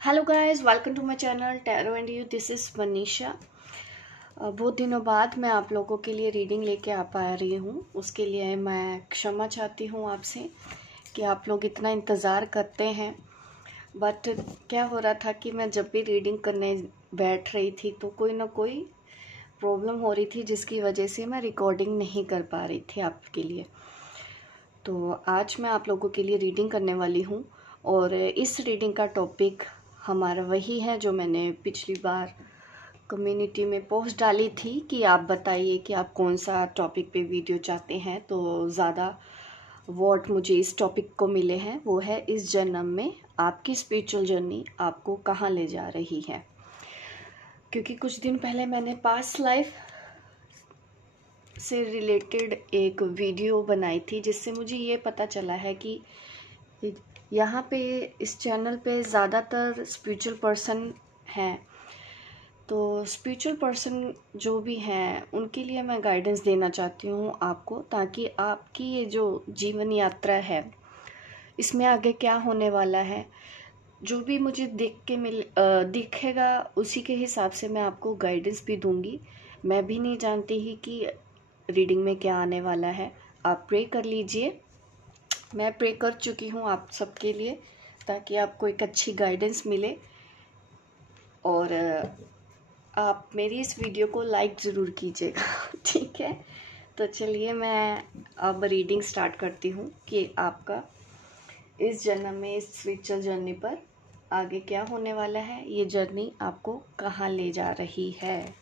Hello guys, welcome to my channel tarot and you. This is Manisha. बहुत दिनों बाद मैं आप लोगों के लिए रीडिंग लेके आ पा रही हूँ। उसके लिए मैं क्षमा चाहती हूँ आपसे कि आप लोग इतना इंतज़ार करते हैं। बट क्या हो रहा था कि मैं जब भी रीडिंग करने बैठ रही थी तो कोई ना कोई प्रॉब्लम हो रही थी, जिसकी वजह से मैं रिकॉर्डिंग नहीं कर पा रही थी आपके लिए। तो आज मैं आप लोगों के लिए रीडिंग करने वाली हूँ और इस रीडिंग का टॉपिक हमारा वही है जो मैंने पिछली बार कम्युनिटी में पोस्ट डाली थी कि आप बताइए कि आप कौन सा टॉपिक पे वीडियो चाहते हैं। तो ज़्यादा वोट मुझे इस टॉपिक को मिले हैं, वो है इस जन्म में आपकी स्पिरिचुअल जर्नी आपको कहाँ ले जा रही है। क्योंकि कुछ दिन पहले मैंने पास्ट लाइफ से रिलेटेड एक वीडियो बनाई थी, जिससे मुझे ये पता चला है कि यहाँ पे इस चैनल पे ज़्यादातर स्पिरिचुअल पर्सन हैं। तो स्पिरिचुअल पर्सन जो भी हैं उनके लिए मैं गाइडेंस देना चाहती हूँ आपको, ताकि आपकी ये जो जीवन यात्रा है इसमें आगे क्या होने वाला है, जो भी मुझे दिखेगा उसी के हिसाब से मैं आपको गाइडेंस भी दूंगी। मैं भी नहीं जानती ही कि रीडिंग में क्या आने वाला है। आप प्रे कर लीजिए। मैं प्रे कर चुकी हूँ आप सबके लिए, ताकि आपको एक अच्छी गाइडेंस मिले। और आप मेरी इस वीडियो को लाइक ज़रूर कीजिएगा ठीक है। तो चलिए मैं अब रीडिंग स्टार्ट करती हूँ कि आपका इस जन्म में इस स्पिरिचुअल जर्नी पर आगे क्या होने वाला है, ये जर्नी आपको कहाँ ले जा रही है।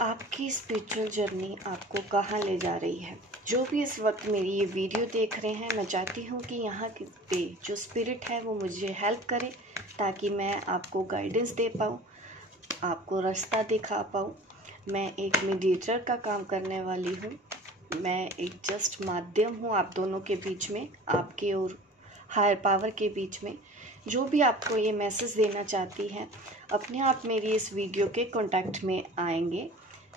आपकी स्पिरिचुअल जर्नी आपको कहाँ ले जा रही है। जो भी इस वक्त मेरी ये वीडियो देख रहे हैं, मैं चाहती हूँ कि यहाँ पे जो स्पिरिट है वो मुझे हेल्प करे, ताकि मैं आपको गाइडेंस दे पाऊँ, आपको रास्ता दिखा पाऊँ। मैं एक मीडिएटर का काम करने वाली हूँ। मैं एक जस्ट माध्यम हूँ आप दोनों के बीच में, आपके और हायर पावर के बीच में। जो भी आपको ये मैसेज देना चाहती हैं, अपने आप मेरी इस वीडियो के कांटेक्ट में आएंगे।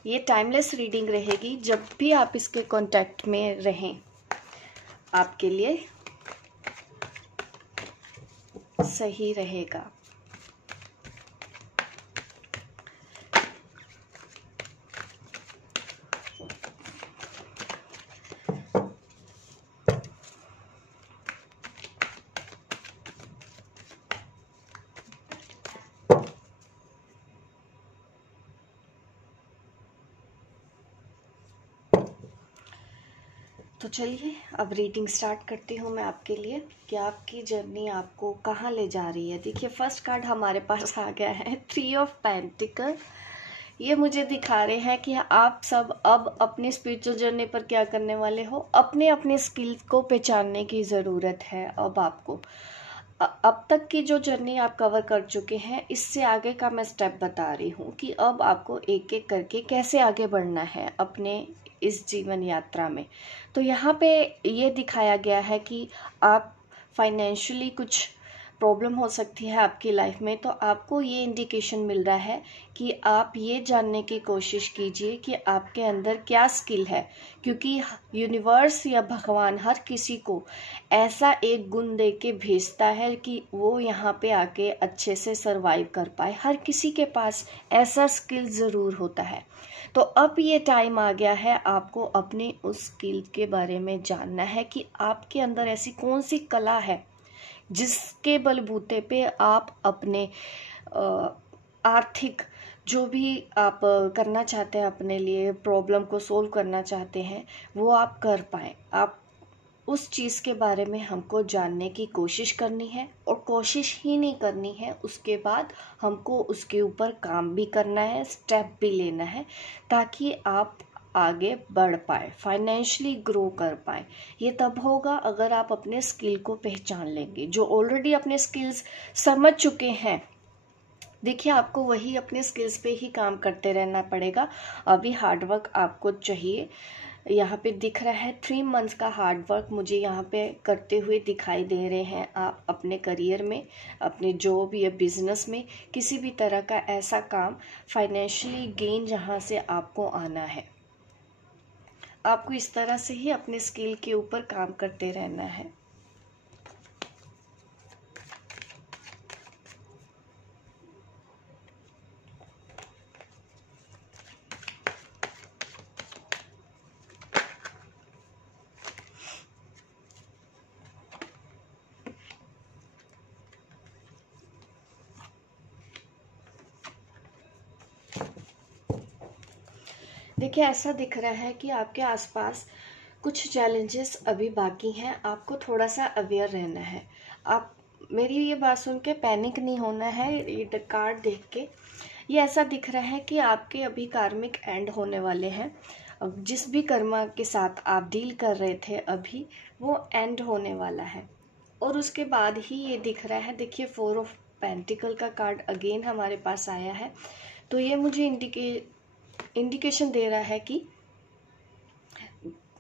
ये टाइमलेस रीडिंग रहेगी, जब भी आप इसके कांटेक्ट में रहें आपके लिए सही रहेगा। तो चलिए अब रीडिंग स्टार्ट करती हूँ मैं आपके लिए कि आपकी जर्नी आपको कहाँ ले जा रही है। देखिए, फर्स्ट कार्ड हमारे पास आ गया है 3 ऑफ पेंटिकल। ये मुझे दिखा रहे हैं कि आप सब अब अपनी स्पिरिचुअल जर्नी पर क्या करने वाले हो। अपने अपने स्किल्स को पहचानने की ज़रूरत है अब आपको। अब तक की जो जर्नी आप कवर कर चुके हैं, इससे आगे का मैं स्टेप बता रही हूँ कि अब आपको एक एक करके कैसे आगे बढ़ना है अपने इस जीवन यात्रा में। तो यहाँ पे ये दिखाया गया है कि आप फाइनेंशियली कुछ प्रॉब्लम हो सकती है आपकी लाइफ में। तो आपको ये इंडिकेशन मिल रहा है कि आप ये जानने की कोशिश कीजिए कि आपके अंदर क्या स्किल है, क्योंकि यूनिवर्स या भगवान हर किसी को ऐसा एक गुण दे के भेजता है कि वो यहाँ पे आके अच्छे से सरवाइव कर पाए। हर किसी के पास ऐसा स्किल ज़रूर होता है। तो अब ये टाइम आ गया है आपको अपने उस स्किल के बारे में जानना है कि आपके अंदर ऐसी कौन सी कला है जिसके बलबूते पे आप अपने आर्थिक जो भी आप करना चाहते हैं, अपने लिए प्रॉब्लम को सोल्व करना चाहते हैं, वो आप कर पाएँ। आप उस चीज़ के बारे में हमको जानने की कोशिश करनी है, और कोशिश ही नहीं करनी है, उसके बाद हमको उसके ऊपर काम भी करना है, स्टेप भी लेना है, ताकि आप आगे बढ़ पाए, फाइनेंशियली ग्रो कर पाए। ये तब होगा अगर आप अपने स्किल को पहचान लेंगे। जो ऑलरेडी अपने स्किल्स समझ चुके हैं, देखिए, आपको वही अपने स्किल्स पे ही काम करते रहना पड़ेगा। अभी हार्डवर्क आपको चाहिए। यहाँ पे दिख रहा है 3 मंथ्स का हार्ड वर्क मुझे यहाँ पे करते हुए दिखाई दे रहे हैं। आप अपने करियर में, अपने जॉब या बिजनेस में, किसी भी तरह का ऐसा काम, फाइनेंशियली गेन जहाँ से आपको आना है, आपको इस तरह से ही अपने स्किल के ऊपर काम करते रहना है। देखिए ऐसा दिख रहा है कि आपके आसपास कुछ चैलेंजेस अभी बाकी हैं, आपको थोड़ा सा अवेयर रहना है। आप मेरी ये बात सुन के पैनिक नहीं होना है। ये कार्ड देख के ये ऐसा दिख रहा है कि आपके अभी कार्मिक एंड होने वाले हैं। जिस भी कर्मा के साथ आप डील कर रहे थे अभी, वो एंड होने वाला है। और उसके बाद ही ये दिख रहा है, देखिए 4 ऑफ पेंटिकल का कार्ड अगेन हमारे पास आया है। तो ये मुझे इंडिकेशन दे रहा है कि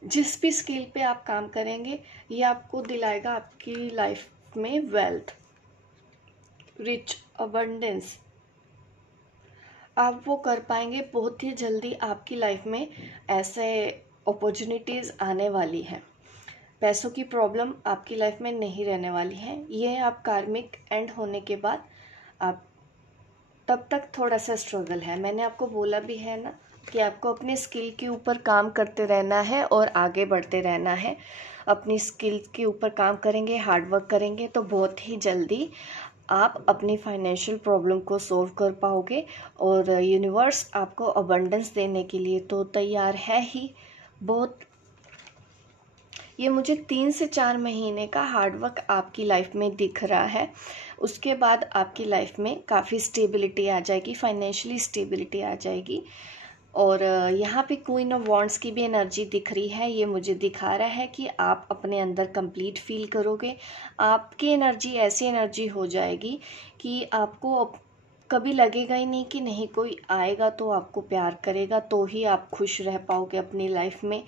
जिस भी स्किल पे आप काम करेंगे, ये आपको दिलाएगा आपकी लाइफ में वेल्थ, रिच, अबंडेंस। आप वो कर पाएंगे बहुत ही जल्दी। आपकी लाइफ में ऐसे अपॉर्चुनिटीज़ आने वाली हैं। पैसों की प्रॉब्लम आपकी लाइफ में नहीं रहने वाली है। ये आप कार्मिक एंड होने के बाद आप तब तक थोड़ा सा स्ट्रगल है। मैंने आपको बोला भी है ना कि आपको अपने स्किल के ऊपर काम करते रहना है और आगे बढ़ते रहना है। अपनी स्किल के ऊपर काम करेंगे, हार्डवर्क करेंगे तो बहुत ही जल्दी आप अपनी फाइनेंशियल प्रॉब्लम को सॉल्व कर पाओगे। और यूनिवर्स आपको अबंडेंस देने के लिए तो तैयार है ही। बहुत ये मुझे 3 से 4 महीने का हार्डवर्क आपकी लाइफ में दिख रहा है। उसके बाद आपकी लाइफ में काफ़ी स्टेबिलिटी आ जाएगी, फाइनेंशियली स्टेबिलिटी आ जाएगी। और यहाँ पे क्वीन ऑफ वॉन्ड्स की भी एनर्जी दिख रही है। ये मुझे दिखा रहा है कि आप अपने अंदर कंप्लीट फील करोगे। आपकी एनर्जी ऐसी एनर्जी हो जाएगी कि आपको कभी लगेगा ही नहीं कि नहीं कोई आएगा तो आपको प्यार करेगा तो ही आप खुश रह पाओगे अपनी लाइफ में।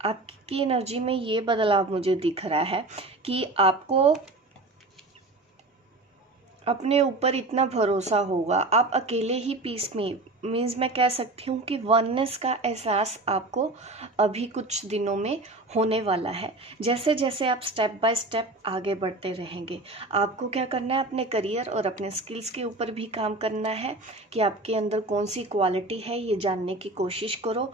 आपकी एनर्जी में ये बदलाव मुझे दिख रहा है कि आपको अपने ऊपर इतना भरोसा होगा, आप अकेले ही पीस में मीन्स मैं कह सकती हूँ कि वननेस का एहसास आपको अभी कुछ दिनों में होने वाला है। जैसे जैसे आप स्टेप बाय स्टेप आगे बढ़ते रहेंगे, आपको क्या करना है, अपने करियर और अपने स्किल्स के ऊपर भी काम करना है कि आपके अंदर कौन सी क्वालिटी है, ये जानने की कोशिश करो।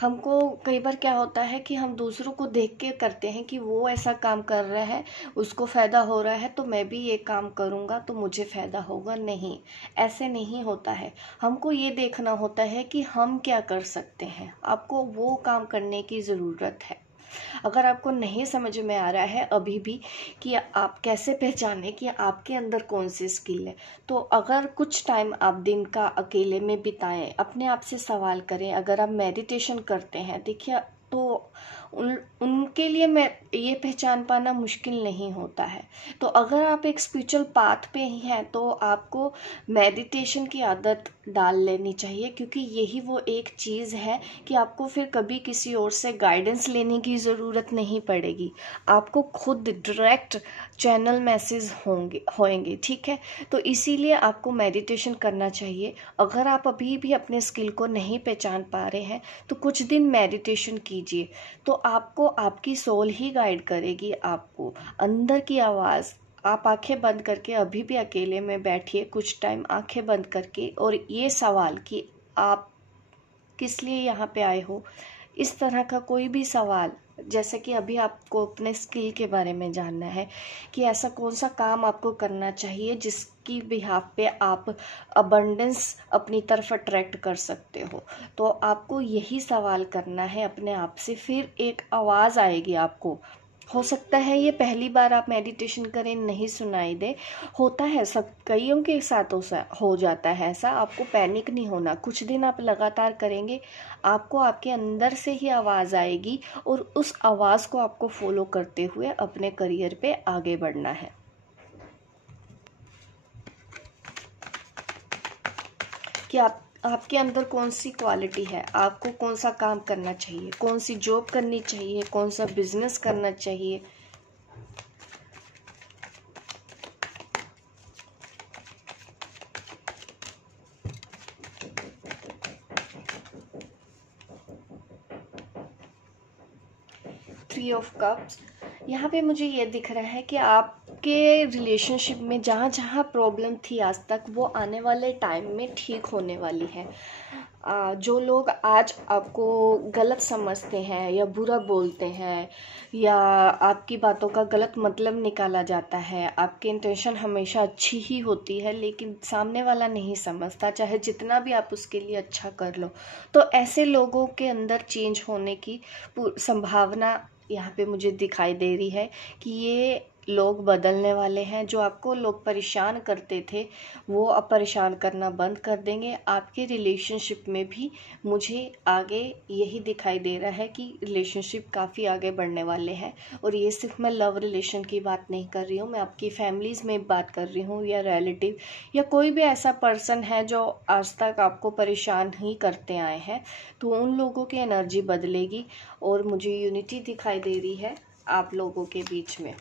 हमको कई बार क्या होता है कि हम दूसरों को देख के करते हैं कि वो ऐसा काम कर रहा है, उसको फ़ायदा हो रहा है तो मैं भी ये काम करूँगा तो मुझे फ़ायदा होगा। नहीं, ऐसे नहीं होता है। हमको ये देखना होता है कि हम क्या कर सकते हैं। आपको वो काम करने की ज़रूरत है। अगर आपको नहीं समझ में आ रहा है अभी भी कि आप कैसे पहचाने कि आपके अंदर कौन सी स्किल है, तो अगर कुछ टाइम आप दिन का अकेले में बिताएं, अपने आप से सवाल करें। अगर आप मेडिटेशन करते हैं, देखिए तो उनके लिए मैं ये पहचान पाना मुश्किल नहीं होता है। तो अगर आप एक स्पिरिचुअल पाथ पे ही हैं तो आपको मेडिटेशन की आदत डाल लेनी चाहिए, क्योंकि यही वो एक चीज़ है कि आपको फिर कभी किसी और से गाइडेंस लेने की ज़रूरत नहीं पड़ेगी। आपको खुद डायरेक्ट चैनल मैसेज होंगे, ठीक है। तो इसीलिए आपको मेडिटेशन करना चाहिए। अगर आप अभी भी अपने स्किल को नहीं पहचान पा रहे हैं तो कुछ दिन मेडिटेशन कीजिए, तो आपको आपकी सोल ही गाइड करेगी। आपको अंदर की आवाज़, आप आंखें बंद करके अभी भी अकेले में बैठिए कुछ टाइम आंखें बंद करके, और ये सवाल कि आप किस लिए यहाँ पे आए हो, इस तरह का कोई भी सवाल, जैसे कि अभी आपको अपने स्किल के बारे में जानना है कि ऐसा कौन सा काम आपको करना चाहिए जिसकी बिहाफ पे आप अबंडेंस अपनी तरफ अट्रैक्ट कर सकते हो। तो आपको यही सवाल करना है अपने आप से, फिर एक आवाज़ आएगी आपको। हो सकता है ये पहली बार आप मेडिटेशन करें, नहीं सुनाई दे, होता है, सब कईयों के साथ हो जाता है ऐसा। आपको पैनिक नहीं होना। कुछ दिन आप लगातार करेंगे, आपको आपके अंदर से ही आवाज़ आएगी और उस आवाज़ को आपको फॉलो करते हुए अपने करियर पे आगे बढ़ना है। कि आपके अंदर कौन सी क्वालिटी है, आपको कौन सा काम करना चाहिए, कौन सी जॉब करनी चाहिए, कौन सा बिजनेस करना चाहिए। थ्री ऑफ कप्स, यहाँ पे मुझे ये दिख रहा है कि आपके रिलेशनशिप में जहाँ जहाँ प्रॉब्लम थी आज तक, वो आने वाले टाइम में ठीक होने वाली है। जो लोग आज आपको गलत समझते हैं या बुरा बोलते हैं या आपकी बातों का गलत मतलब निकाला जाता है, आपकी इंटेंशन हमेशा अच्छी ही होती है लेकिन सामने वाला नहीं समझता, चाहे जितना भी आप उसके लिए अच्छा कर लो, तो ऐसे लोगों के अंदर चेंज होने की संभावना यहाँ पे मुझे दिखाई दे रही है कि ये लोग बदलने वाले हैं। जो आपको लोग परेशान करते थे वो अब परेशान करना बंद कर देंगे। आपके रिलेशनशिप में भी मुझे आगे यही दिखाई दे रहा है कि रिलेशनशिप काफ़ी आगे बढ़ने वाले हैं। और ये सिर्फ मैं लव रिलेशन की बात नहीं कर रही हूँ, मैं आपकी फैमिलीज़ में बात कर रही हूँ या रिलेटिव या कोई भी ऐसा पर्सन है जो आज तक आपको परेशान ही करते आए हैं, तो उन लोगों की एनर्जी बदलेगी और मुझे यूनिटी दिखाई दे रही है आप लोगों के बीच में।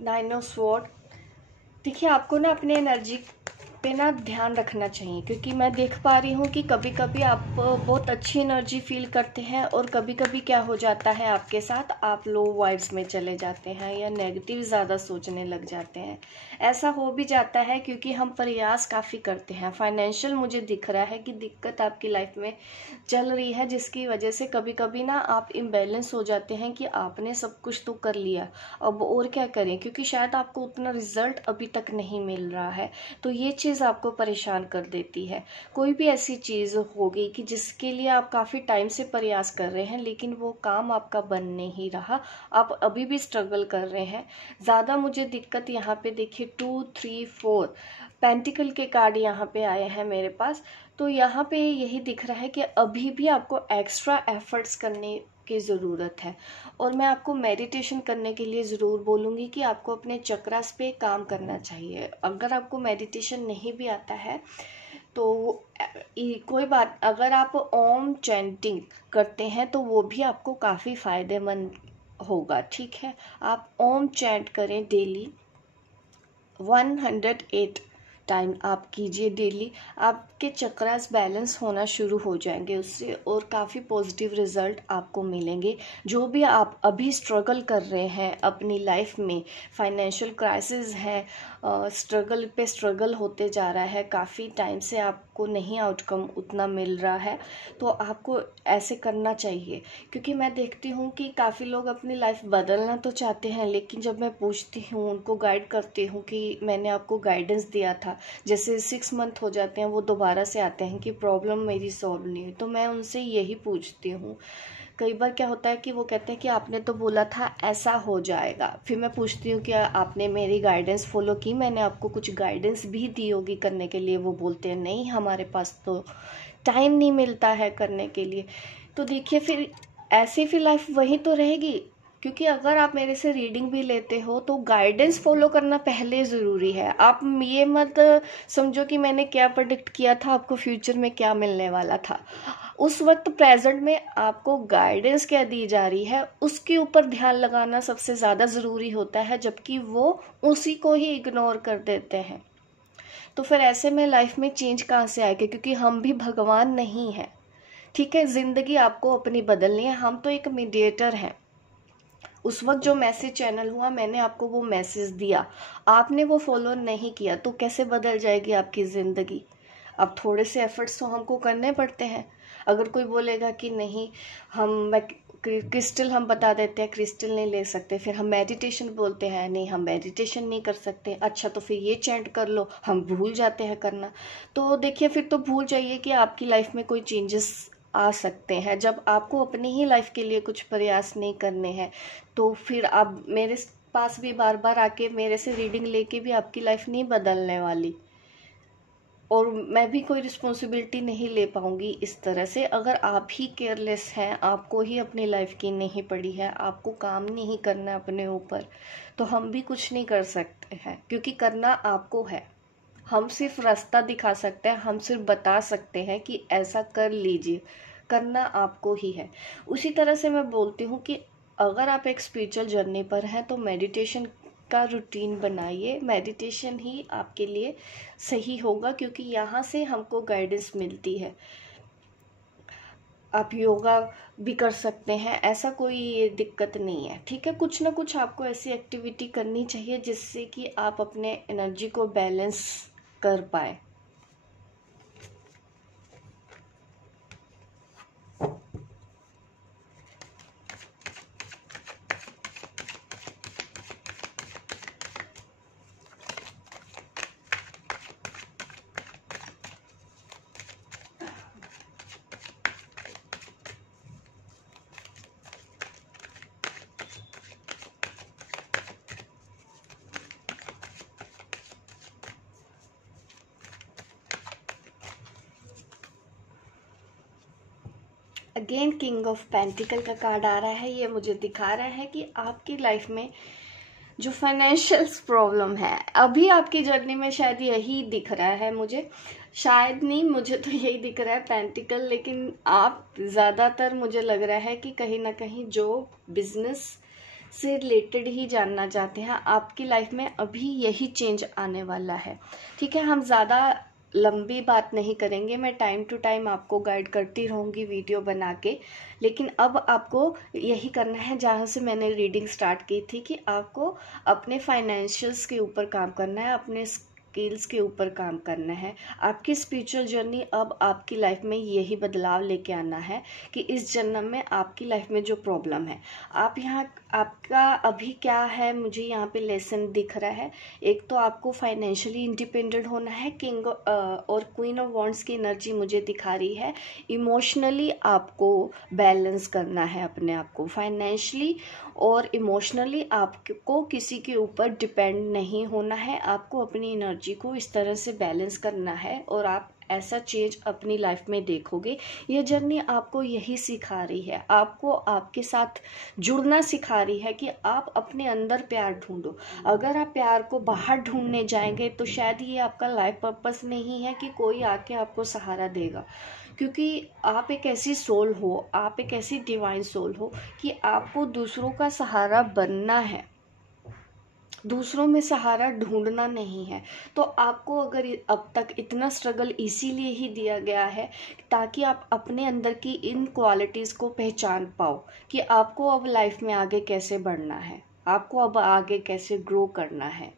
नाइन ऑफ स्वॉर्ड, देखिए आपको ना अपने एनर्जी पे ना ध्यान रखना चाहिए, क्योंकि मैं देख पा रही हूँ कि कभी कभी आप बहुत अच्छी एनर्जी फील करते हैं और कभी कभी क्या हो जाता है आपके साथ, आप लो वाइब्स में चले जाते हैं या नेगेटिव ज़्यादा सोचने लग जाते हैं। ऐसा हो भी जाता है क्योंकि हम प्रयास काफ़ी करते हैं। फाइनेंशियल मुझे दिख रहा है कि दिक्कत आपकी लाइफ में चल रही है, जिसकी वजह से कभी कभी ना आप इम्बैलेंस हो जाते हैं कि आपने सब कुछ तो कर लिया, अब और क्या करें, क्योंकि शायद आपको उतना रिजल्ट अभी तक नहीं मिल रहा है, तो ये चीज़ आपको परेशान कर देती है। कोई भी ऐसी चीज़ होगी कि जिसके लिए आप काफ़ी टाइम से प्रयास कर रहे हैं लेकिन वो काम आपका बन नहीं रहा, आप अभी भी स्ट्रगल कर रहे हैं। ज़्यादा मुझे दिक्कत यहाँ पे देखिए 2, 3, 4 पेंटिकल के कार्ड यहाँ पे आए हैं मेरे पास, तो यहाँ पे यही दिख रहा है कि अभी भी आपको एक्स्ट्रा एफर्ट्स करने की ज़रूरत है। और मैं आपको मेडिटेशन करने के लिए ज़रूर बोलूँगी कि आपको अपने चक्रास पे काम करना चाहिए। अगर आपको मेडिटेशन नहीं भी आता है तो कोई बात, अगर आप ओम चैंटिंग करते हैं तो वो भी आपको काफ़ी फ़ायदेमंद होगा, ठीक है। आप ओम चैंट करें डेली 108 टाइम आप कीजिए डेली, आपके चक्रास बैलेंस होना शुरू हो जाएंगे उससे और काफ़ी पॉजिटिव रिजल्ट आपको मिलेंगे। जो भी आप अभी स्ट्रगल कर रहे हैं अपनी लाइफ में, फाइनेंशियल क्राइसिस है, स्ट्रगल पे स्ट्रगल होते जा रहा है, काफ़ी टाइम से आपको नहीं आउटकम उतना मिल रहा है, तो आपको ऐसे करना चाहिए। क्योंकि मैं देखती हूँ कि काफ़ी लोग अपनी लाइफ बदलना तो चाहते हैं लेकिन जब मैं पूछती हूँ, उनको गाइड करती हूँ कि मैंने आपको गाइडेंस दिया था, जैसे 6 मंथ हो जाते हैं वो दोबारा से आते हैं कि प्रॉब्लम मेरी सॉल्व नहीं है, तो मैं उनसे यही पूछती हूँ। कई बार क्या होता है कि वो कहते हैं कि आपने तो बोला था ऐसा हो जाएगा, फिर मैं पूछती हूँ कि आपने मेरी गाइडेंस फॉलो की, मैंने आपको कुछ गाइडेंस भी दी होगी करने के लिए, वो बोलते हैं नहीं हमारे पास तो टाइम नहीं मिलता है करने के लिए। तो देखिए फिर ऐसी फिर लाइफ वही तो रहेगी, क्योंकि अगर आप मेरे से रीडिंग भी लेते हो तो गाइडेंस फॉलो करना पहले ज़रूरी है। आप ये मत समझो कि मैंने क्या प्रेडिक्ट किया था आपको फ्यूचर में क्या मिलने वाला था, उस वक्त प्रेजेंट में आपको गाइडेंस क्या दी जा रही है उसके ऊपर ध्यान लगाना सबसे ज़्यादा ज़रूरी होता है, जबकि वो उसी को ही इग्नोर कर देते हैं। तो फिर ऐसे में लाइफ में चेंज कहाँ से आएगा, क्योंकि हम भी भगवान नहीं हैं, ठीक है। ज़िंदगी आपको अपनी बदलनी है, हम तो एक मीडिएटर हैं। उस वक्त जो मैसेज चैनल हुआ मैंने आपको वो मैसेज दिया, आपने वो फॉलो नहीं किया, तो कैसे बदल जाएगी आपकी ज़िंदगी। अब थोड़े से एफर्ट्स तो हमको करने पड़ते हैं। अगर कोई बोलेगा कि नहीं हम क्रिस्टल हम बता देते हैं क्रिस्टल नहीं ले सकते, फिर हम मेडिटेशन बोलते हैं नहीं हम मेडिटेशन नहीं कर सकते, अच्छा तो फिर ये चैंट कर लो, हम भूल जाते हैं करना। तो देखिए फिर तो भूल जाइए कि आपकी लाइफ में कोई चेंजेस आ सकते हैं। जब आपको अपनी ही लाइफ के लिए कुछ प्रयास नहीं करने हैं तो फिर आप मेरे पास भी बार बार आके मेरे से रीडिंग लेके भी आपकी लाइफ नहीं बदलने वाली, और मैं भी कोई रिस्पॉन्सिबिलिटी नहीं ले पाऊंगी इस तरह से। अगर आप ही केयरलेस हैं, आपको ही अपनी लाइफ की नहीं पड़ी है, आपको काम नहीं करना अपने ऊपर, तो हम भी कुछ नहीं कर सकते हैं, क्योंकि करना आपको है। हम सिर्फ रास्ता दिखा सकते हैं, हम सिर्फ बता सकते हैं कि ऐसा कर लीजिए, करना आपको ही है। उसी तरह से मैं बोलती हूँ कि अगर आप एक स्पिरिचुअल जर्नी पर हैं तो मेडिटेशन का रूटीन बनाइए, मेडिटेशन ही आपके लिए सही होगा, क्योंकि यहाँ से हमको गाइडेंस मिलती है। आप योगा भी कर सकते हैं, ऐसा कोई दिक्कत नहीं है। ठीक है, कुछ ना कुछ आपको ऐसी एक्टिविटी करनी चाहिए जिससे कि आप अपने एनर्जी को बैलेंस कर पाए। अगेन किंग ऑफ पेंटिकल का कार्ड आ रहा है। ये मुझे दिखा रहा है कि आपकी लाइफ में जो फाइनेंशियल प्रॉब्लम है अभी आपकी जर्नी में, शायद यही दिख रहा है मुझे, शायद नहीं, मुझे तो यही दिख रहा है पेंटिकल। लेकिन आप ज़्यादातर मुझे लग रहा है कि कहीं ना कहीं जो बिजनेस से रिलेटेड ही जानना चाहते हैं, आपकी लाइफ में अभी यही चेंज आने वाला है। ठीक है, हम ज़्यादा लंबी बात नहीं करेंगे, मैं टाइम टू टाइम आपको गाइड करती रहूँगी वीडियो बना के। लेकिन अब आपको यही करना है जहाँ से मैंने रीडिंग स्टार्ट की थी, कि आपको अपने फाइनेंशियल्स के ऊपर काम करना है, अपने स्किल्स के ऊपर काम करना है। आपकी स्पिरिचुअल जर्नी अब आपकी लाइफ में यही बदलाव लेके आना है कि इस जन्म में आपकी लाइफ में जो प्रॉब्लम है, आप यहाँ आपका अभी क्या है, मुझे यहाँ पे लेसन दिख रहा है। एक तो आपको फाइनेंशियली इंडिपेंडेंट होना है, किंग और क्वीन ऑफ वॉन्ड्स की एनर्जी मुझे दिखा रही है। इमोशनली आपको बैलेंस करना है अपने आप को, फाइनेंशियली और इमोशनली आपको किसी के ऊपर डिपेंड नहीं होना है। आपको अपनी एनर्जी को इस तरह से बैलेंस करना है और आप ऐसा चेंज अपनी लाइफ में देखोगे। ये जर्नी आपको यही सिखा रही है, आपको आपके साथ जुड़ना सिखा रही है कि आप अपने अंदर प्यार ढूंढो। अगर आप प्यार को बाहर ढूंढने जाएंगे तो शायद ये आपका लाइफ पर्पस नहीं है कि कोई आके आपको सहारा देगा, क्योंकि आप एक ऐसी सोल हो, आप एक ऐसी डिवाइन सोल हो कि आपको दूसरों का सहारा बनना है, दूसरों में सहारा ढूंढना नहीं है। तो आपको अगर अब तक इतना स्ट्रगल इसीलिए ही दिया गया है ताकि आप अपने अंदर की इन क्वालिटीज़ को पहचान पाओ कि आपको अब लाइफ में आगे कैसे बढ़ना है, आपको अब आगे कैसे ग्रो करना है,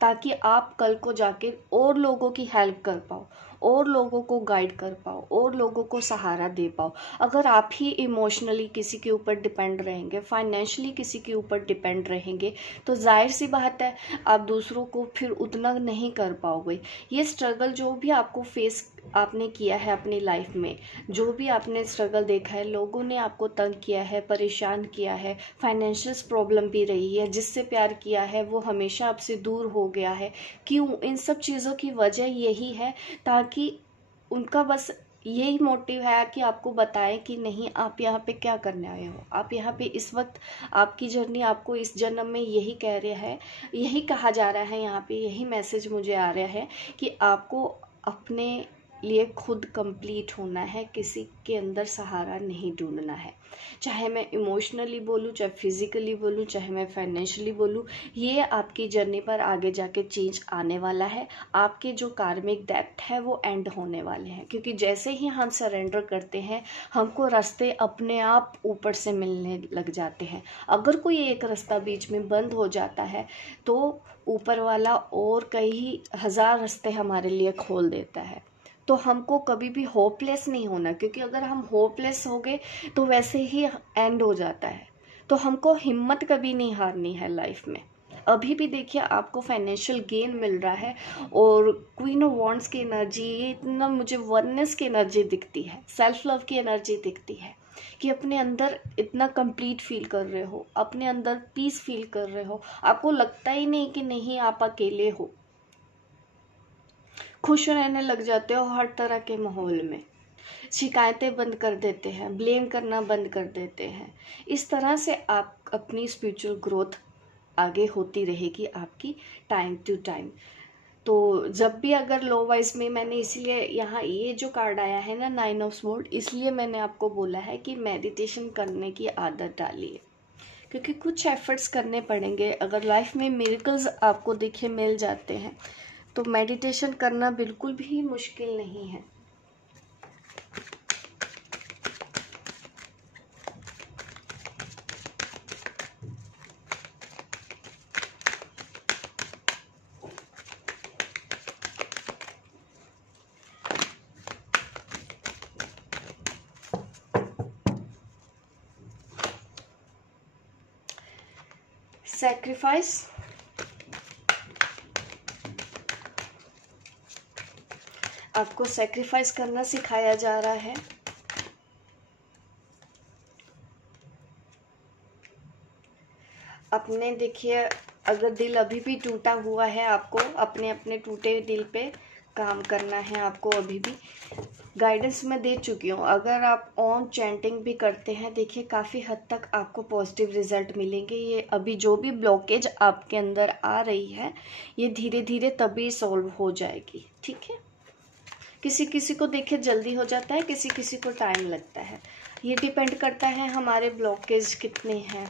ताकि आप कल को जाके और लोगों की हेल्प कर पाओ, और लोगों को गाइड कर पाओ, और लोगों को सहारा दे पाओ। अगर आप ही इमोशनली किसी के ऊपर डिपेंड रहेंगे, फाइनेंशियली किसी के ऊपर डिपेंड रहेंगे, तो जाहिर सी बात है आप दूसरों को फिर उतना नहीं कर पाओगे। ये स्ट्रगल जो भी आपको फेस आपने किया है अपनी लाइफ में, जो भी आपने स्ट्रगल देखा है, लोगों ने आपको तंग किया है, परेशान किया है, फाइनेंशियल प्रॉब्लम भी रही है, जिससे प्यार किया है वो हमेशा आपसे दूर हो गया है। क्यों? इन सब चीज़ों की वजह यही है ताकि उनका बस यही मोटिव है कि आपको बताएं कि नहीं, आप यहाँ पे क्या करने आए हो, आप यहाँ पे इस वक्त आपकी जर्नी आपको इस जन्म में यही कह रहा है, यही कहा जा रहा है, यहाँ पे यही मैसेज मुझे आ रहा है कि आपको अपने लिए खुद कंप्लीट होना है, किसी के अंदर सहारा नहीं ढूंढना है। चाहे मैं इमोशनली बोलूँ, चाहे फिजिकली बोलूँ, चाहे मैं फाइनेंशियली बोलूँ, ये आपकी जर्नी पर आगे जाके चेंज आने वाला है। आपके जो कार्मिक डेप्थ है वो एंड होने वाले हैं, क्योंकि जैसे ही हम सरेंडर करते हैं हमको रास्ते अपने आप ऊपर से मिलने लग जाते हैं। अगर कोई एक रास्ता बीच में बंद हो जाता है तो ऊपर वाला और कई हजार रास्ते हमारे लिए खोल देता है। तो हमको कभी भी होपलेस नहीं होना, क्योंकि अगर हम होपलेस हो गए तो वैसे ही एंड हो जाता है। तो हमको हिम्मत कभी नहीं हारनी है लाइफ में। अभी भी देखिए आपको फाइनेंशियल गेन मिल रहा है, और क्वीन ऑफ वॉन्ड्स की एनर्जी, ये इतना मुझे वननेस की एनर्जी दिखती है, सेल्फ लव की एनर्जी दिखती है कि अपने अंदर इतना कंप्लीट फील कर रहे हो, अपने अंदर पीस फील कर रहे हो, आपको लगता ही नहीं कि नहीं आप अकेले हो, खुश रहने लग जाते हो हर तरह के माहौल में, शिकायतें बंद कर देते हैं, ब्लेम करना बंद कर देते हैं। इस तरह से आप अपनी स्पिरिचुअल ग्रोथ आगे होती रहेगी आपकी टाइम टू टाइम। तो जब भी अगर लो वाइज में, मैंने इसलिए यहाँ ये जो कार्ड आया है ना, 9 ऑफ स्वॉर्ड, इसलिए मैंने आपको बोला है कि मेडिटेशन करने की आदत डालिए, क्योंकि कुछ एफर्ट्स करने पड़ेंगे। अगर लाइफ में मिरेकल्स आपको देखिए मिल जाते हैं तो मेडिटेशन करना बिल्कुल भी मुश्किल नहीं है। सैक्रिफाइस, आपको सैक्रिफाइस करना सिखाया जा रहा है। अपने देखिए, अगर दिल अभी भी टूटा हुआ है, आपको अपने अपने टूटे दिल पे काम करना है। आपको अभी भी गाइडेंस मैं दे चुकी हूँ। अगर आप ओम चैंटिंग भी करते हैं, देखिए काफ़ी हद तक आपको पॉजिटिव रिजल्ट मिलेंगे। ये अभी जो भी ब्लॉकेज आपके अंदर आ रही है, ये धीरे धीरे तभी सॉल्व हो जाएगी, ठीक है। किसी किसी को देखिए जल्दी हो जाता है, किसी किसी को टाइम लगता है। ये डिपेंड करता है हमारे ब्लॉकेज कितने हैं,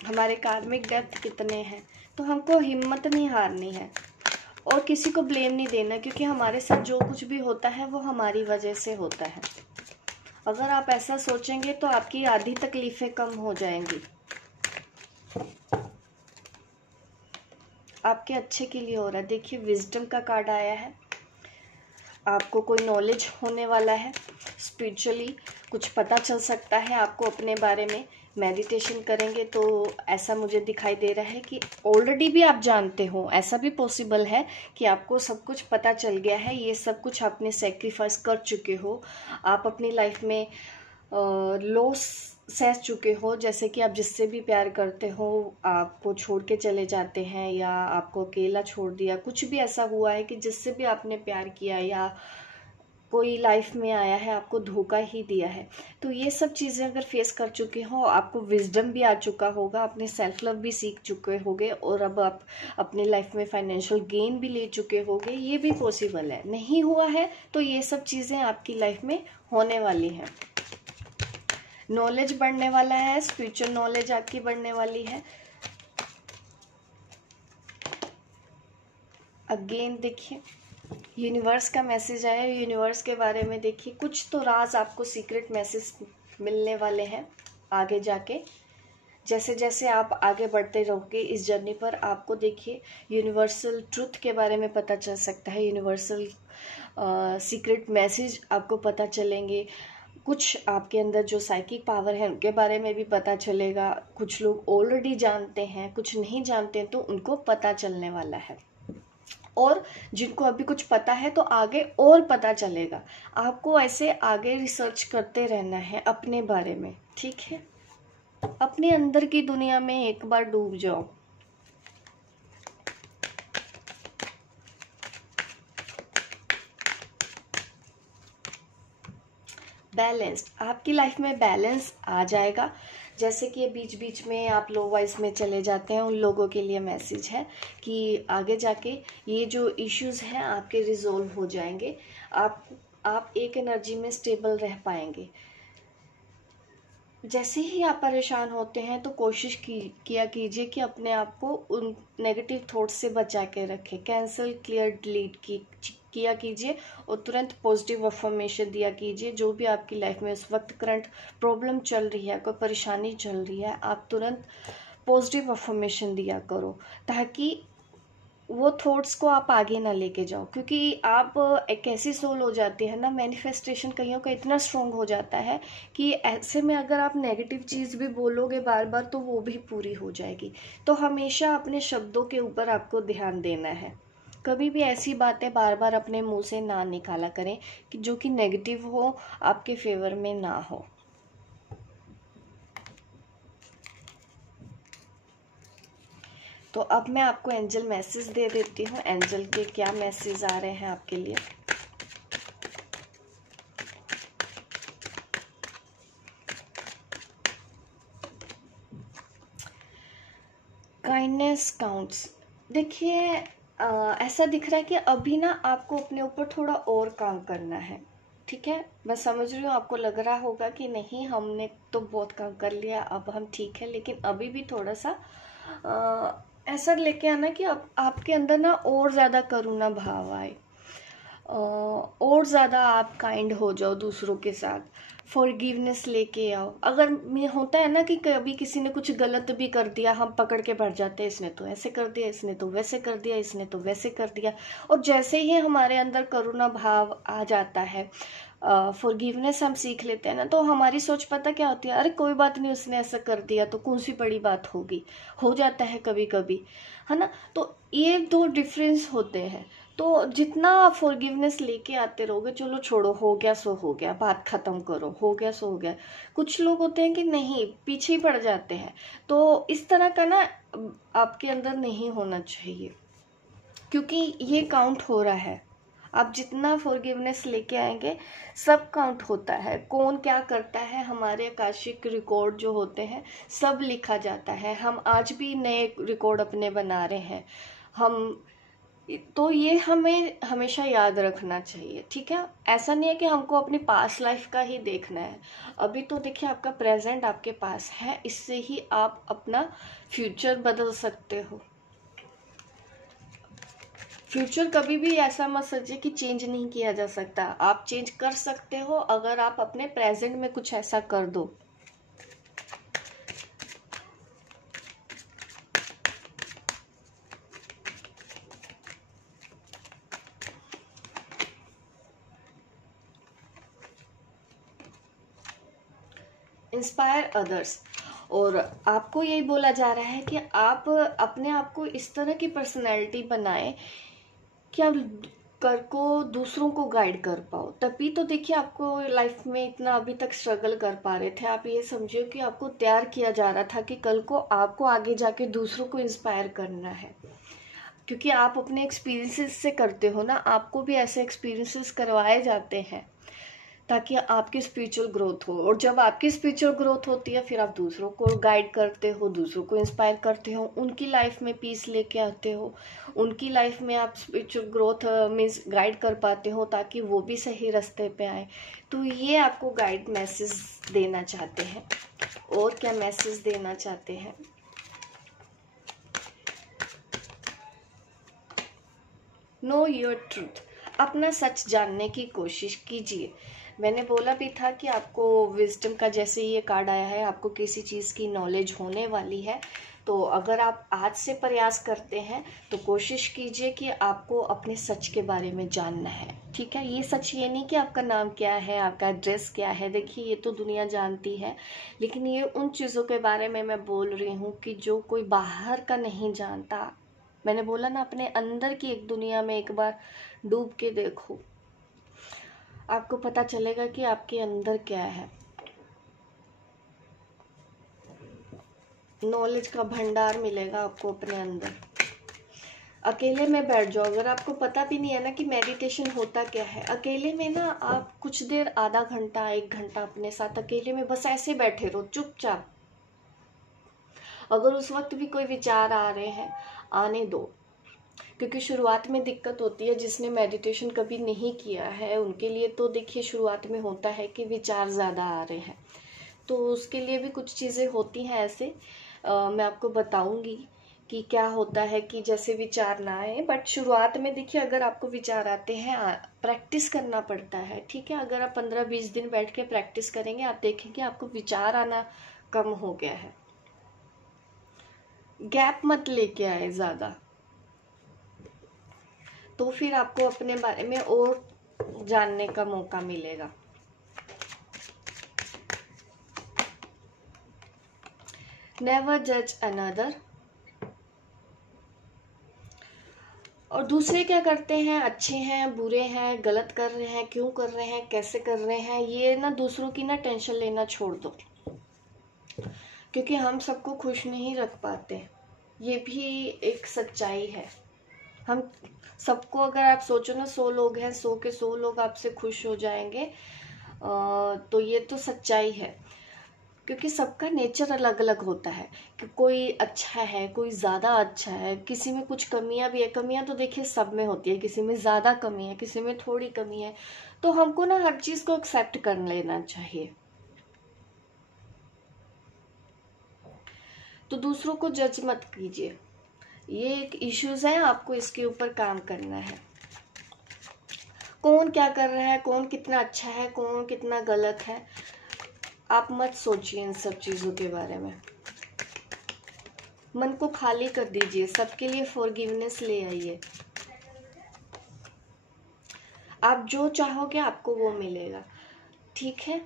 हमारे कार्मिक डेप्थ कितने हैं। तो हमको हिम्मत नहीं हारनी है और किसी को ब्लेम नहीं देना, क्योंकि हमारे साथ जो कुछ भी होता है वो हमारी वजह से होता है। अगर आप ऐसा सोचेंगे तो आपकी आधी तकलीफें कम हो जाएंगी, आपके अच्छे के लिए हो रहा है। देखिए विजडम का कार्ड आया है, आपको कोई नॉलेज होने वाला है, स्पिरिचुअली कुछ पता चल सकता है आपको अपने बारे में। मेडिटेशन करेंगे तो ऐसा मुझे दिखाई दे रहा है कि ऑलरेडी भी आप जानते हो, ऐसा भी पॉसिबल है कि आपको सब कुछ पता चल गया है। ये सब कुछ आपने सेक्रीफाइस कर चुके हो, आप अपनी लाइफ में लॉस सह चुके हो। जैसे कि आप जिससे भी प्यार करते हो आपको छोड़ के चले जाते हैं, या आपको अकेला छोड़ दिया, कुछ भी ऐसा हुआ है कि जिससे भी आपने प्यार किया या कोई लाइफ में आया है आपको धोखा ही दिया है। तो ये सब चीज़ें अगर फेस कर चुके हो, आपको विजडम भी आ चुका होगा, अपने सेल्फ लव भी सीख चुके होगे, और अब आप अपनी लाइफ में फाइनेंशियल गेन भी ले चुके होगे। ये भी पॉसिबल है। नहीं हुआ है तो ये सब चीज़ें आपकी लाइफ में होने वाली हैं। नॉलेज बढ़ने वाला है, स्पिरिचुअल नॉलेज आपकी बढ़ने वाली है। अगेन देखिए यूनिवर्स का मैसेज आया। यूनिवर्स के बारे में देखिए, कुछ तो राज आपको सीक्रेट मैसेज मिलने वाले हैं आगे जाके। जैसे जैसे आप आगे बढ़ते रहोगे इस जर्नी पर, आपको देखिए यूनिवर्सल ट्रुथ के बारे में पता चल सकता है, यूनिवर्सल सीक्रेट मैसेज आपको पता चलेंगे। कुछ आपके अंदर जो साइकिक पावर है उनके बारे में भी पता चलेगा। कुछ लोग ऑलरेडी जानते हैं, कुछ नहीं जानते हैं, तो उनको पता चलने वाला है। और जिनको अभी कुछ पता है तो आगे और पता चलेगा। आपको ऐसे आगे रिसर्च करते रहना है अपने बारे में, ठीक है। अपने अंदर की दुनिया में एक बार डूब जाओ। बैलेंस्ड, आपकी लाइफ में बैलेंस आ जाएगा। जैसे कि बीच बीच में आप लो वॉइस में चले जाते हैं, उन लोगों के लिए मैसेज है कि आगे जाके ये जो इश्यूज हैं आपके रिजोल्व हो जाएंगे। आप एक एनर्जी में स्टेबल रह पाएंगे। जैसे ही आप परेशान होते हैं तो कोशिश किया कीजिए कि अपने आप को उन नेगेटिव थॉट्स से बचा के रखें। कैंसिल, क्लियर, डिलीट किया कीजिए और तुरंत पॉजिटिव अफर्मेशन दिया कीजिए। जो भी आपकी लाइफ में उस वक्त करंट प्रॉब्लम चल रही है, कोई परेशानी चल रही है, आप तुरंत पॉजिटिव अफर्मेशन दिया करो, ताकि वो थॉट्स को आप आगे ना लेके जाओ। क्योंकि आप एक ऐसी सोल हो जाती है ना, मैनिफेस्टेशन कईयों का इतना स्ट्रांग हो जाता है कि ऐसे में अगर आप नेगेटिव चीज़ भी बोलोगे बार बार तो वो भी पूरी हो जाएगी। तो हमेशा अपने शब्दों के ऊपर आपको ध्यान देना है। कभी भी ऐसी बातें बार बार अपने मुंह से ना निकाला करें कि जो कि नेगेटिव हो, आपके फेवर में ना हो। तो अब मैं आपको एंजल मैसेज दे देती हूँ। एंजल के क्या मैसेज आ रहे हैं आपके लिए। Kindness counts. देखिए ऐसा दिख रहा है कि अभी ना आपको अपने ऊपर थोड़ा और काम करना है, ठीक है। मैं समझ रही हूँ आपको लग रहा होगा कि नहीं हमने तो बहुत काम कर लिया, अब हम ठीक है, लेकिन अभी भी थोड़ा सा ऐसा लेके आना कि अब आपके अंदर ना और ज़्यादा करुणा भाव आए, और ज़्यादा आप काइंड हो जाओ दूसरों के साथ। फॉरगिवनेस लेके आओ। अगर मैं होता है ना कि कभी किसी ने कुछ गलत भी कर दिया, हम पकड़ के बैठ जाते हैं, इसने तो ऐसे कर दिया, इसने तो वैसे कर दिया, इसने तो वैसे कर दिया। और जैसे ही हमारे अंदर करुणा भाव आ जाता है, फॉरगिवनेस हम सीख लेते हैं ना, तो हमारी सोच पता क्या होती है, अरे कोई बात नहीं, उसने ऐसा कर दिया तो कौन सी बड़ी बात होगी, हो जाता है कभी कभी, है ना। तो ये दो डिफरेंस होते हैं। तो जितना आप फॉरगिवनेस लेके आते रहोगे, चलो छोड़ो, हो गया सो हो गया, बात खत्म करो, हो गया सो हो गया। कुछ लोग होते हैं कि नहीं, पीछे ही पड़ जाते हैं। तो इस तरह का ना आपके अंदर नहीं होना चाहिए, क्योंकि ये काउंट हो रहा है। आप जितना फॉरगिवनेस लेके आएंगे, सब काउंट होता है। कौन क्या करता है, हमारे आकाशिक रिकॉर्ड जो होते हैं सब लिखा जाता है। हम आज भी नए रिकॉर्ड अपने बना रहे हैं हम। तो ये हमें हमेशा याद रखना चाहिए, ठीक है। ऐसा नहीं है कि हमको अपनी पास्ट लाइफ का ही देखना है। अभी तो देखिए, आपका प्रेजेंट आपके पास है, इससे ही आप अपना फ्यूचर बदल सकते हो। फ्यूचर कभी भी ऐसा मत सोचिए कि चेंज नहीं किया जा सकता। आप चेंज कर सकते हो अगर आप अपने प्रेजेंट में कुछ ऐसा कर दो। Inspire others. और आपको यही बोला जा रहा है कि आप अपने आप को इस तरह की पर्सनैलिटी बनाएं कि आप कर को दूसरों को गाइड कर पाओ। तभी तो देखिए, आपको लाइफ में इतना अभी तक स्ट्रगल कर पा रहे थे। आप ये समझिए कि आपको तैयार किया जा रहा था कि कल को आपको आगे जाके दूसरों को इंस्पायर करना है। क्योंकि आप अपने एक्सपीरियंसेस से करते हो ना, आपको भी ऐसे एक्सपीरियंसेस करवाए जाते हैं ताकि आपकी स्पिरिचुअल ग्रोथ हो। और जब आपकी स्पिरिचुअल ग्रोथ होती है, फिर आप दूसरों को गाइड करते हो, दूसरों को इंस्पायर करते हो, उनकी लाइफ में पीस लेके आते हो, उनकी लाइफ में आप स्पिरिचुअल ग्रोथ मीन्स गाइड कर पाते हो, ताकि वो भी सही रास्ते पे आए। तो ये आपको गाइड मैसेज देना चाहते हैं। और क्या मैसेज देना चाहते हैं? Know your truth. अपना सच जानने की कोशिश कीजिए। मैंने बोला भी था कि आपको विजडम का जैसे ये कार्ड आया है, आपको किसी चीज़ की नॉलेज होने वाली है। तो अगर आप आज से प्रयास करते हैं तो कोशिश कीजिए कि आपको अपने सच के बारे में जानना है, ठीक है। ये सच ये नहीं कि आपका नाम क्या है, आपका एड्रेस क्या है, देखिए ये तो दुनिया जानती है। लेकिन ये उन चीज़ों के बारे में मैं बोल रही हूँ कि जो कोई बाहर का नहीं जानता। मैंने बोला ना, अपने अंदर की एक दुनिया में एक बार डूब के देखो, आपको पता चलेगा कि आपके अंदर क्या है। नॉलेज का भंडार मिलेगा आपको अपने अंदर। अकेले में बैठ जाओ। अगर आपको पता भी नहीं है ना कि मेडिटेशन होता क्या है, अकेले में ना आप कुछ देर, आधा घंटा, 1 घंटा अपने साथ अकेले में बस ऐसे बैठे रहो चुपचाप। अगर उस वक्त भी कोई विचार आ रहे हैं, आने दो। क्योंकि शुरुआत में दिक्कत होती है, जिसने मेडिटेशन कभी नहीं किया है उनके लिए तो देखिए शुरुआत में होता है कि विचार ज़्यादा आ रहे हैं। तो उसके लिए भी कुछ चीज़ें होती हैं ऐसे, मैं आपको बताऊंगी कि क्या होता है कि जैसे विचार ना आए। बट शुरुआत में देखिए, अगर आपको विचार आते हैं, प्रैक्टिस करना पड़ता है, ठीक है। अगर आप 15-20 दिन बैठ के प्रैक्टिस करेंगे, आप देखेंगे आपको विचार आना कम हो गया है। गैप मत लेके आए ज़्यादा, तो फिर आपको अपने बारे में और जानने का मौका मिलेगा। नेवर जज अनदर। और दूसरे क्या करते हैं, अच्छे हैं, बुरे हैं, गलत कर रहे हैं, क्यों कर रहे हैं, कैसे कर रहे हैं, ये ना दूसरों की ना टेंशन लेना छोड़ दो। क्योंकि हम सबको खुश नहीं रख पाते, ये भी एक सच्चाई है। हम सबको, अगर आप सोचो ना, 100 लोग हैं, 100 के 100 लोग आपसे खुश हो जाएंगे, तो ये तो सच्चाई है। क्योंकि सबका नेचर अलग अलग होता है कि कोई अच्छा है, कोई ज़्यादा अच्छा है, किसी में कुछ कमियां भी है। कमियां तो देखिए सब में होती है, किसी में ज़्यादा कमी है, किसी में थोड़ी कमी है। तो हमको ना हर चीज़ को एक्सेप्ट कर लेना चाहिए। तो दूसरों को जज मत कीजिए, ये एक इश्यूज है, आपको इसके ऊपर काम करना है। कौन क्या कर रहा है, कौन कितना अच्छा है, कौन कितना गलत है, आप मत सोचिए इन सब चीज़ों के बारे में, मन को खाली कर दीजिए, सबके लिए फॉरगिवनेस ले आइए। आप जो चाहोगे आपको वो मिलेगा, ठीक है?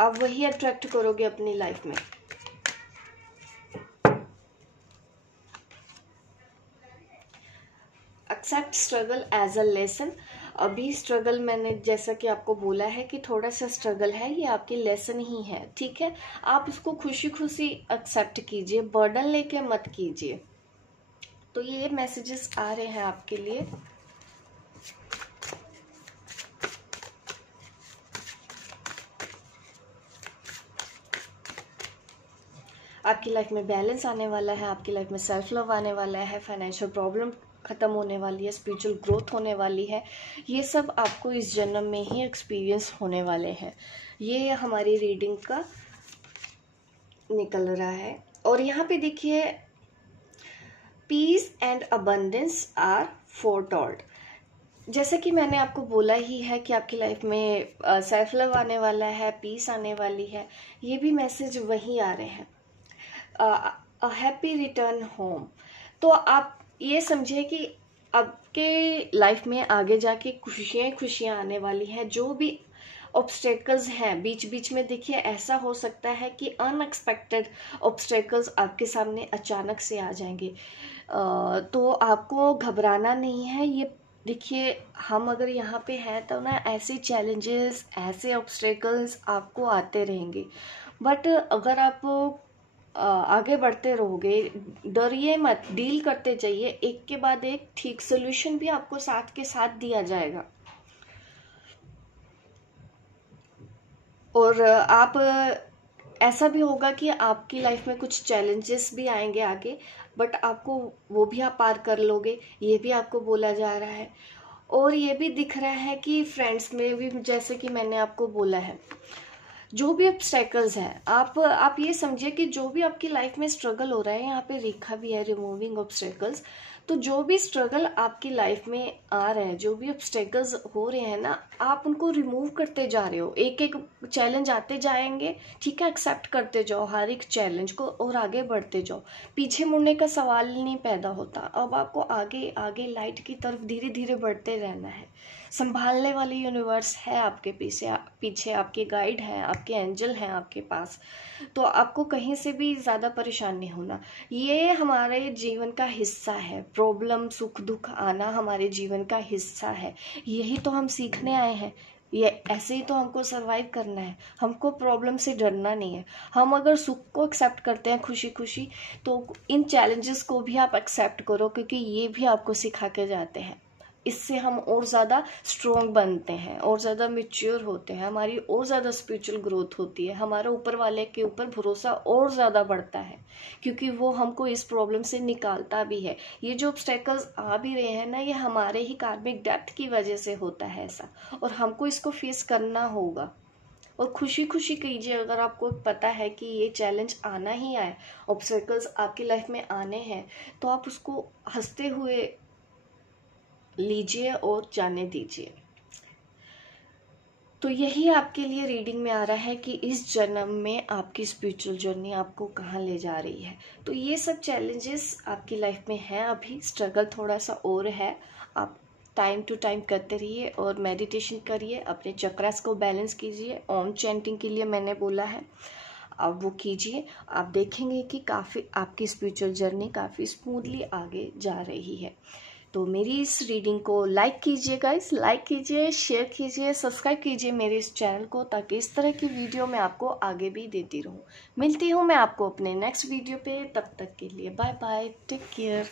आप वही अट्रैक्ट करोगे अपनी लाइफ में। Accept struggle as a lesson. अभी स्ट्रगल मैंने जैसा कि आपको बोला है कि थोड़ा सा स्ट्रगल है, ये आपकी लेसन ही है, ठीक है? आप उसको खुशी खुशी एक्सेप्ट कीजिए, बर्डन लेके मत कीजिए। तो ये मैसेजेस आ रहे हैं आपके लिए। आपकी लाइफ में बैलेंस आने वाला है, आपकी लाइफ में सेल्फ लव आने वाला है, फाइनेंशियल प्रॉब्लम ख़त्म होने वाली है, स्पिरिचुअल ग्रोथ होने वाली है। ये सब आपको इस जन्म में ही एक्सपीरियंस होने वाले हैं। ये हमारी रीडिंग का निकल रहा है। और यहाँ पे देखिए, piece and abundance are foretold. जैसे कि मैंने आपको बोला ही है कि आपकी लाइफ में सेल्फ लव आने वाला है, पीस आने वाली है। ये भी मैसेज वही आ रहे हैं, अ हैप्पी रिटर्न होम। तो आप ये समझे कि आपके लाइफ में आगे जाके खुशियाँ आने वाली हैं। जो भी ऑब्स्टेकल्स हैं बीच बीच में, देखिए ऐसा हो सकता है कि अनएक्सपेक्टेड ऑब्स्टेकल्स आपके सामने अचानक से आ जाएंगे। तो आपको घबराना नहीं है। ये देखिए, हम अगर यहाँ पे हैं तो ना ऐसे चैलेंजेस, ऐसे ऑब्स्टेकल्स आपको आते रहेंगे। बट अगर आप आगे बढ़ते रहोगे, डरिए मत, डील करते जाइए, एक के बाद एक ठीक सोल्यूशन भी आपको साथ के साथ दिया जाएगा। और आप ऐसा भी होगा कि आपकी लाइफ में कुछ चैलेंजेस भी आएंगे आगे, बट आपको वो भी आप पार कर लोगे, ये भी आपको बोला जा रहा है। और ये भी दिख रहा है कि फ्रेंड्स में भी, जैसे कि मैंने आपको बोला है, जो भी ऑब्स्टेकल्स हैं, आप ये समझिए कि जो भी आपकी लाइफ में स्ट्रगल हो रहा है, यहाँ पे लिखा भी है रिमूविंग ऑब्स्टेकल्स। तो जो भी स्ट्रगल आपकी लाइफ में आ रहे हैं, जो भी ऑब्स्टेकल्स हो रहे हैं ना, आप उनको रिमूव करते जा रहे हो। एक एक चैलेंज आते जाएंगे, ठीक है? एक्सेप्ट करते जाओ हर एक चैलेंज को और आगे बढ़ते जाओ। पीछे मुड़ने का सवाल नहीं पैदा होता। अब आपको आगे आगे लाइट की तरफ धीरे धीरे बढ़ते रहना है। संभालने वाली यूनिवर्स है आपके पीछे आपके गाइड हैं, आपके एंजल हैं आपके पास। तो आपको कहीं से भी ज़्यादा परेशान नहीं होना। ये हमारे जीवन का हिस्सा है। प्रॉब्लम, सुख दुख आना हमारे जीवन का हिस्सा है। यही तो हम सीखने आए हैं। ये ऐसे ही तो हमको सरवाइव करना है। हमको प्रॉब्लम से डरना नहीं है। हम अगर सुख को एक्सेप्ट करते हैं खुशी खुशी, तो इन चैलेंजेस को भी आप एक्सेप्ट करो, क्योंकि ये भी आपको सिखा के जाते हैं। इससे हम और ज़्यादा स्ट्रॉन्ग बनते हैं, और ज़्यादा मैच्योर होते हैं, हमारी और ज़्यादा स्पिरिचुअल ग्रोथ होती है, हमारा ऊपर वाले के ऊपर भरोसा और ज़्यादा बढ़ता है, क्योंकि वो हमको इस प्रॉब्लम से निकालता भी है। ये जो ऑब्स्टेकल्स आ भी रहे हैं ना, ये हमारे ही कार्मिक डेप्थ की वजह से होता है ऐसा, और हमको इसको फेस करना होगा। और खुशी खुशी कीजिए। अगर आपको पता है कि ये चैलेंज आना ही आए, ऑब्स्टेकल्स आपकी लाइफ में आने हैं, तो आप उसको हंसते हुए लीजिए और जाने दीजिए। तो यही आपके लिए रीडिंग में आ रहा है कि इस जन्म में आपकी स्पिरिचुअल जर्नी आपको कहाँ ले जा रही है। तो ये सब चैलेंजेस आपकी लाइफ में हैं, अभी स्ट्रगल थोड़ा सा और है। आप टाइम टू टाइम करते रहिए और मेडिटेशन करिए, अपने चक्रास को बैलेंस कीजिए। ओम चैंटिंग के लिए मैंने बोला है, आप वो कीजिए। आप देखेंगे कि काफ़ी आपकी स्पिरिचुअल जर्नी काफ़ी स्मूथली आगे जा रही है। तो मेरी इस रीडिंग को लाइक कीजिए गाइस, लाइक कीजिए, शेयर कीजिए, सब्सक्राइब कीजिए मेरे इस चैनल को, ताकि इस तरह की वीडियो मैं आपको आगे भी देती रहूं। मिलती हूं मैं आपको अपने नेक्स्ट वीडियो पे, तब तक के लिए बाय बाय, टेक केयर।